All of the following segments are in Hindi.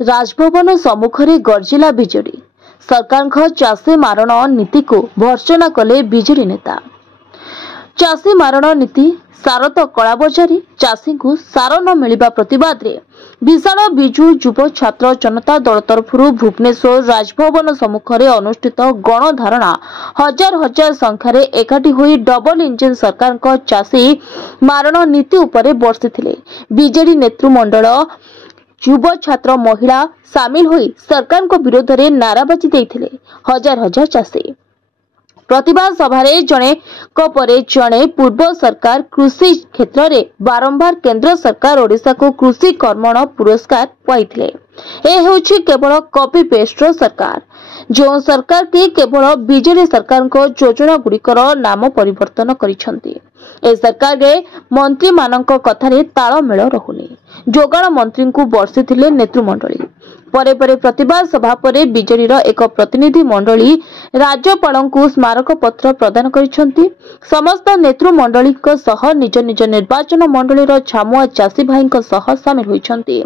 राजभवन सम्मुखें गर्जिला बिजेडी सरकार चाषी मारण नीति को भर्त्सना कले बिजेडी नेता। चाषी मारण नीति सार तो कलाबजारी चाषी को सार न मिलवा प्रतिवाद रे विशाल बिजु युव छात्र जनता दल तरफ भुवनेश्वर राजभवन सम्मुखें अनुष्ठित गणधारणा हजार हजार संख्यार एकाठी होई डबल इंजिन सरकार चाषी मारण नीति उपरे बर्षिथिले। बिजेडी नेतृमंडल युव छात्र महिला सामिल होई सरकार को विरोध में नाराबाजी देथिले। हजार हजार चाषी प्रतिवाद सभारे जणे परे जणे पूर्व सरकार कृषि क्षेत्र में बारंबार केंद्र सरकार ओडिशा को कृषि कर्मण पुरस्कार पाइथिले। ए हेउछि केवल कॉपी पेस्ट सरकार। जो सरकार के केवल बिजेडी सरकार को योजना गुड़िकर नाम परिवर्तन करिसंती। ए सरकार रे मंत्री मानक कथारे तालमेल रहुनी। जोगाण मंत्री को बर्षिथिले नेतृमंडली। परे परे प्रतिवाद सभा परे बिजेडीर एक प्रतिनिधि मंडली राज्यपाल को स्मारक पत्र प्रदान करिसंती। समस्त नेतृमंडली सह निज निज निर्वाचन मंडलीर छामुआ चाषी भाई सामिल होइछंती।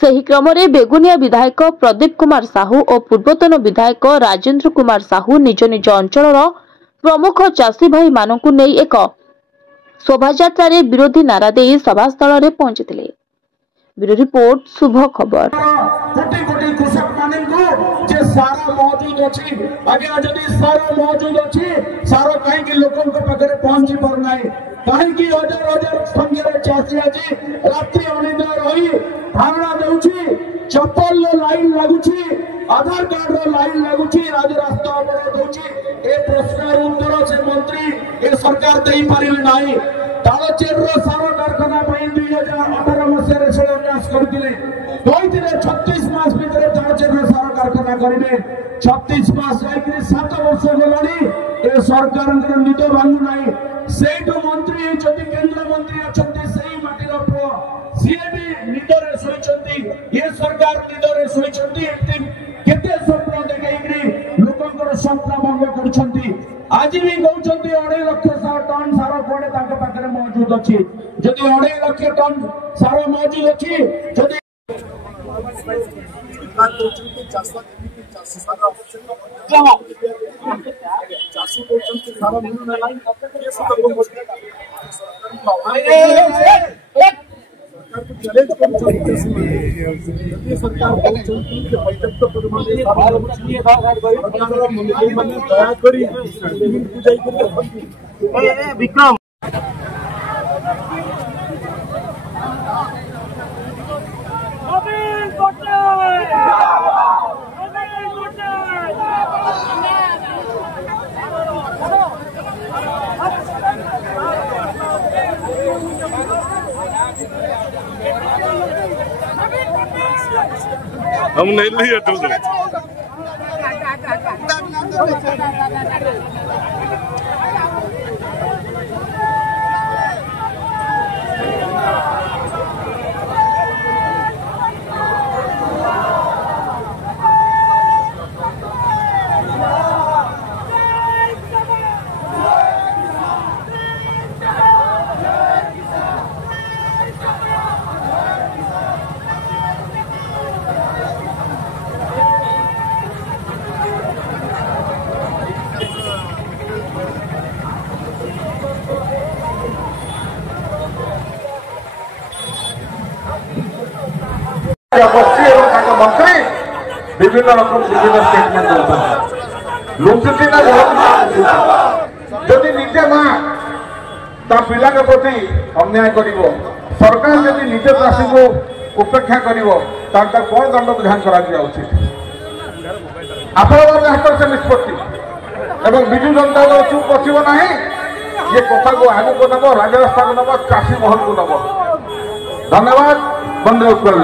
सही क्रम में बेगुनिया विधायक प्रदीप कुमार साहू और पूर्वतन विधायक राजेंद्र कुमार साहू निज निज अंचल प्रमुख चाषी भाई मानकु नै एक शोभायात्रा रे विरोधी नारा दे सभास्थल में पहुंचते। ब्यूरो रिपोर्ट शुभ खबर। कोटी कोटी कृषक माने को जे सारा मौजूद अछि आगे जदी सारा मौजूद अछि सारा काहे कि लोकन को पाखरे पहुंची पर नाही काहे कि हजार हजार संख्या चासी अछि रात्रि अनिद्रा रही धारणा देउछि चप्पल लाइन लागुछि आधार कार्ड रो लाइन लागुछि राजरास्ता अवरोध होछि। ए प्रश्नर उत्तर से मंत्री ए सरकार देई पारिले नाही। तालचेर रो सारा कारखाना पई 2018 मसिया शिलान्यास करथिले। कहिथिले 36 मास भितर तालचेर रो सारा कारखाना करिवे। 36 मास जाइकरी 7 वर्ष गलानी ए सरकारंकर निद भांगु नाही। सेठो मंत्री जति केंद्र मंत्री अछंती सेही माटीर पुओ सीए भी निदरे सोइछंती। ये सरकार निदरे सोइछंती। केते स्वप्न देखाइकरी लोकंकर स्वप्न भंग करछंती। आज भी कहउछंती 2.5 लाख टन सार कोडे ताके पाखरे मौजूद अछि। जदि 2.5 लाख टन सार मौजूद अछि जदि चाषी कहउछंती सार मिलु नै ये सतर्क सरकार पर्याप्त परिमाण दया करी विक्रम हम नहीं लिए तो मंत्री विभिन्न रकम विभिन्न स्टेटमेंट जदि निजे माँ ता पिला के प्रति अन्याय करिवो सरकार जदि निजे चाषी को उपेक्षा करिवो तार कौन दंड विधान करा उचित आपन हाथ से निष्पत्ति एवं बिजु जनता दल चुप बसिब नहीं। ये कथा को आगु को नब राजरास्ता को नब चाषी महल को नब। धन्यवाद। बंदे उत्तर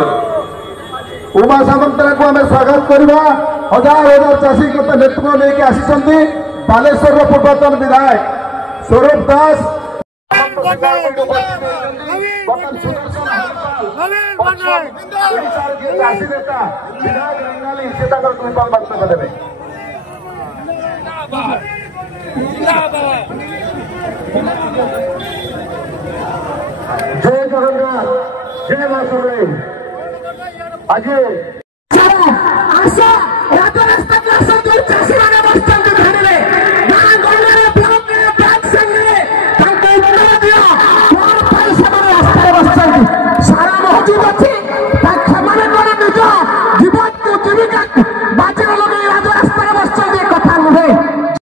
उमा सामंतरा को आम स्वागत करवा। हजार हजार चाषी नेतृत्व लेके आसी बालेश्वर पूर्वतन विधायक स्वरूप दास चाषी नेता विधायक रंगाली से वक्तव्य देवे। जय जगन्नाथ जय मां। आज ଆଶା ରାଜରାସ୍ତା